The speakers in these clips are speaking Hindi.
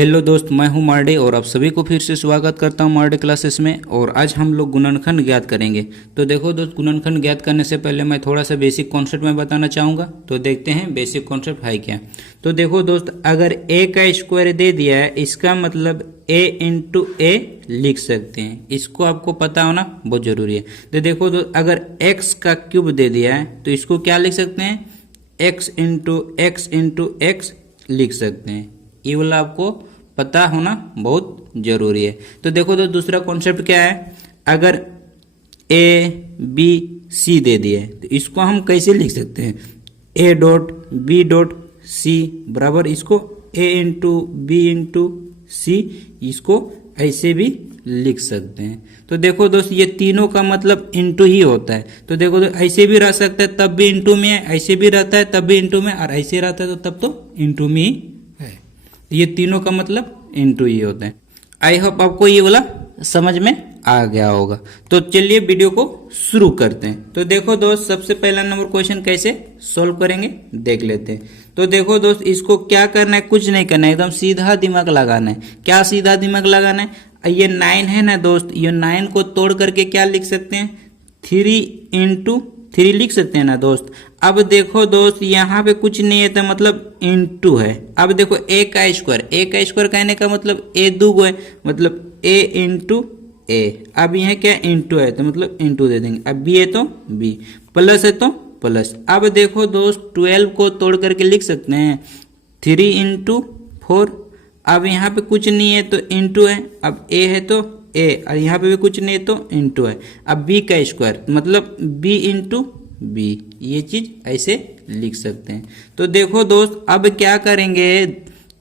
हेलो दोस्त, मैं हूं मार्डे और आप सभी को फिर से स्वागत करता हूं मार्डे क्लासेस में। और आज हम लोग गुणनखंड ज्ञात करेंगे। तो देखो दोस्त, गुणनखंड ज्ञात करने से पहले मैं थोड़ा सा बेसिक कॉन्सेप्ट में बताना चाहूँगा। तो देखते हैं बेसिक कॉन्सेप्ट है क्या। तो देखो दोस्त, अगर ए का स्क्वायर दे दिया है, इसका मतलब ए इंटू ए लिख सकते हैं। इसको आपको पता होना बहुत जरूरी है। तो देखो दोस्त, अगर एक्स का क्यूब दे दिया है तो इसको क्या लिख सकते हैं, एक्स इंटू एक्स लिख सकते हैं। ये वाला आपको पता होना बहुत जरूरी है। तो देखो तो दूसरा कॉन्सेप्ट क्या है, अगर ए बी सी दे दिए तो इसको हम कैसे लिख सकते हैं, A dot B dot C बराबर इसको A into B into C, इसको ऐसे भी लिख सकते हैं। तो देखो दोस्त, ये तीनों का मतलब इंटू ही होता है। तो देखो तो ऐसे भी रह सकता है तब भी इंटू में है, ऐसे भी रहता है तब भी इंटू में, और ऐसे रहता है तो तब तो इंटू में ही है। ये तीनों का मतलब इंटू ही होता है। आई होप आपको ये वाला समझ में आ गया होगा। तो चलिए वीडियो को शुरू करते हैं। तो देखो दोस्त, सबसे पहला नंबर क्वेश्चन कैसे सॉल्व करेंगे देख लेते हैं। तो देखो दोस्त, इसको क्या करना है, कुछ नहीं करना है, एकदम सीधा दिमाग लगाना है। क्या सीधा दिमाग लगाना है, ये 9 है ना दोस्त, ये 9 को तोड़ करके क्या लिख सकते हैं, 3 इंटू 3 लिख सकते हैं ना दोस्त। अब देखो दोस्त, यहाँ पे कुछ नहीं है तो मतलब इंटू है। अब देखो ए का स्क्वायर कहने का मतलब ए दुगो है, मतलब ए इंटू ए। अब यहाँ क्या इंटू है तो मतलब इंटू दे देंगे। अब बी है तो बी, प्लस है तो प्लस। अब देखो दोस्त, 12 को तोड़ करके लिख सकते हैं 3 इंटू 4। अब यहाँ पे कुछ नहीं है तो इंटू है, अब ए है तो ए, और यहाँ पे भी कुछ नहीं है तो इंटू है। अब बी का स्क्वायर मतलब बी इंटू बी, ये चीज ऐसे लिख सकते हैं। तो देखो दोस्त, अब क्या करेंगे,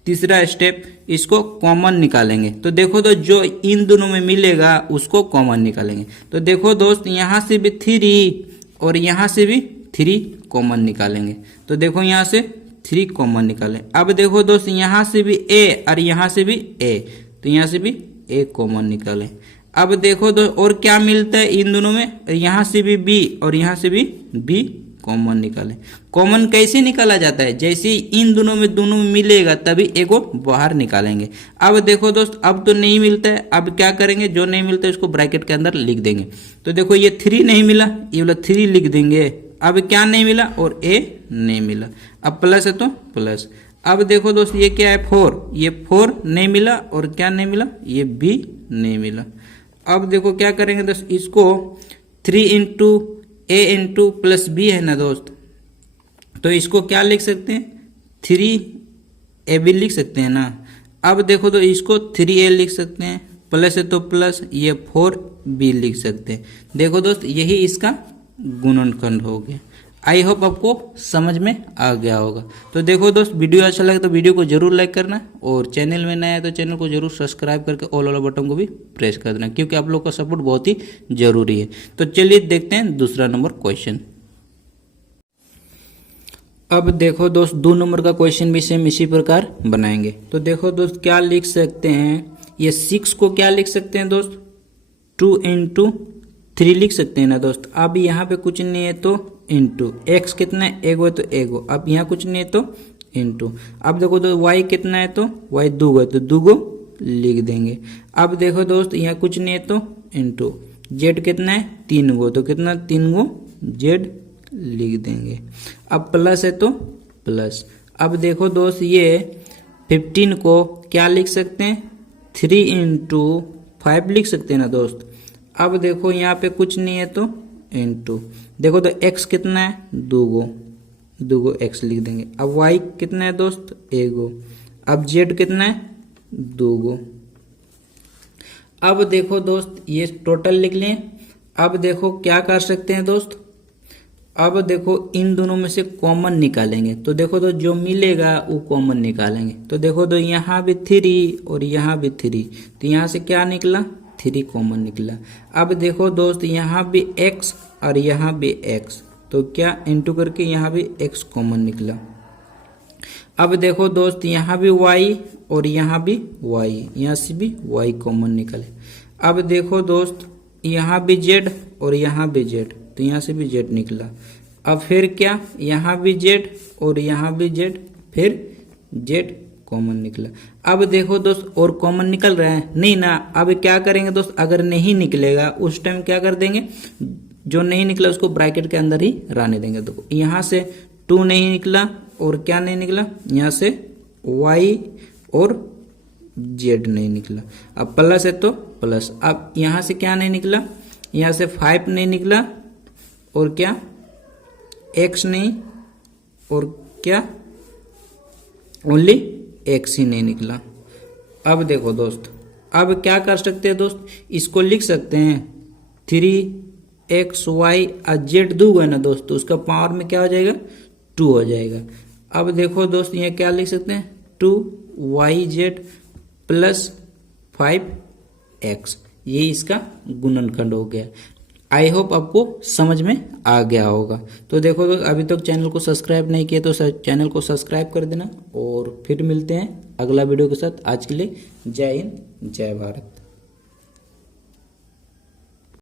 तीसरा स्टेप, इसको कॉमन निकालेंगे। तो देखो दोस्त, जो इन दोनों में मिलेगा उसको कॉमन निकालेंगे। तो देखो दोस्त, यहाँ से भी 3 और यहाँ से भी 3 कॉमन निकालेंगे। तो देखो यहाँ से 3 कॉमन निकालें। अब देखो दोस्त, यहाँ से भी ए और यहाँ से भी ए, तो यहाँ से भी ए कॉमन निकालें। अब देखो दोस्त, और क्या मिलता है इन दोनों में, यहाँ से भी बी और यहाँ से भी बी कॉमन निकालें। कॉमन कैसे निकाला जाता है, जैसे इन दोनों में मिलेगा तभी एगो बाहर निकालेंगे। अब देखो दोस्त, अब तो नहीं मिलता है, अब क्या करेंगे, जो नहीं मिलता है उसको ब्रैकेट के अंदर लिख देंगे। तो देखो ये 3 नहीं मिला, ये वाला 3 लिख देंगे। अब क्या नहीं मिला, और ए नहीं मिला। अब प्लस है तो प्लस। अब देखो दोस्त, ये क्या है 4, ये 4 नहीं मिला, और क्या नहीं मिला, ये बी नहीं मिला। अब देखो क्या करेंगे दोस्त, इसको 3 इंटू ए इंटू प्लस बी है ना दोस्त, तो इसको क्या लिख सकते हैं, 3 ए बी लिख सकते हैं ना। अब देखो तो इसको 3 ए लिख सकते हैं, प्लस है तो प्लस, ये 4 बी लिख सकते हैं। देखो दोस्त, यही इसका गुणनखंड हो गया। आई होप आपको समझ में आ गया होगा। तो देखो दोस्त, वीडियो अच्छा लगे तो वीडियो को जरूर लाइक करना, और चैनल में नया है तो चैनल को जरूर सब्सक्राइब करके ऑल वाला बटन को भी प्रेस कर देना, क्योंकि आप लोग का सपोर्ट बहुत ही जरूरी है। तो चलिए देखते हैं दूसरा नंबर क्वेश्चन। अब देखो दोस्त, 2 नंबर का क्वेश्चन भी सेम इसी प्रकार बनाएंगे। तो देखो दोस्त, क्या लिख सकते हैं, ये 6 को क्या लिख सकते हैं दोस्त, 2 इंटू 3 लिख सकते हैं ना दोस्त। अब यहाँ पे कुछ नहीं है तो इंटू, एक्स कितना है, एगो है तो एगो। अब यहाँ कुछ नहीं है तो इंटू। अब देखो तो वाई कितना है तो वाई दूगो है तो दूगो लिख देंगे। अब देखो दोस्त, यहाँ कुछ नहीं है तो इंटू, जेड कितना है 3 गो, तो कितना 3 गो जेड लिख देंगे। अब प्लस है तो प्लस। अब देखो दोस्त, ये 15 को क्या लिख सकते हैं, 3 इंटू 5 लिख सकते हैं ना दोस्त। अब देखो यहाँ पे कुछ नहीं है तो इंटू, देखो तो x कितना है, दूगो x लिख देंगे। अब y कितना है दोस्त, एगो। अब z कितना है, दूगो। अब देखो दोस्त, ये टोटल लिख लें। अब देखो क्या कर सकते हैं दोस्त, अब देखो इन दोनों में से कॉमन निकालेंगे। तो देखो तो जो मिलेगा वो कॉमन निकालेंगे। तो देखो तो यहाँ भी 3 और यहाँ भी 3, तो यहाँ से क्या निकला, 3 कॉमन निकला। अब देखो दोस्त, यहाँ भी x और यहाँ भी x, तो क्या इंटू करके यहाँ भी x कॉमन निकला। अब देखो दोस्त, यहाँ भी y और यहाँ भी y, यहाँ से भी y कॉमन निकले। अब देखो दोस्त, यहाँ भी z और यहाँ भी z, तो यहाँ से भी z निकला। अब फिर क्या, यहाँ भी z और यहाँ भी z, फिर z कॉमन निकला। अब देखो दोस्त और कॉमन निकल रहा है नहीं ना। अब क्या करेंगे दोस्त, अगर नहीं निकलेगा उस टाइम क्या कर देंगे, जो नहीं निकला उसको ब्रैकेट के अंदर ही रहने देंगे। देखो यहाँ से 2 नहीं निकला और क्या नहीं निकला, यहाँ से y और z नहीं निकला। अब प्लस है तो प्लस। अब यहाँ से क्या नहीं निकला, यहाँ से 5 नहीं निकला और क्या x नहीं और क्या ओनली x ही नहीं निकला। अब देखो दोस्त, अब क्या कर सकते हैं दोस्त, इसको लिख सकते हैं 3x y और z दूंगा ना दोस्त, तो उसका पावर में क्या हो जाएगा 2 हो जाएगा। अब देखो दोस्त ये क्या लिख सकते हैं 2yz प्लस 5x, ये इसका गुणनखंड हो गया। आई होप आपको समझ में आ गया होगा। तो देखो दोस्त, अभी तक चैनल को सब्सक्राइब नहीं किया तो चैनल को सब्सक्राइब कर देना और फिर मिलते हैं अगला वीडियो के साथ। आज के लिए जय हिंद जय भारत।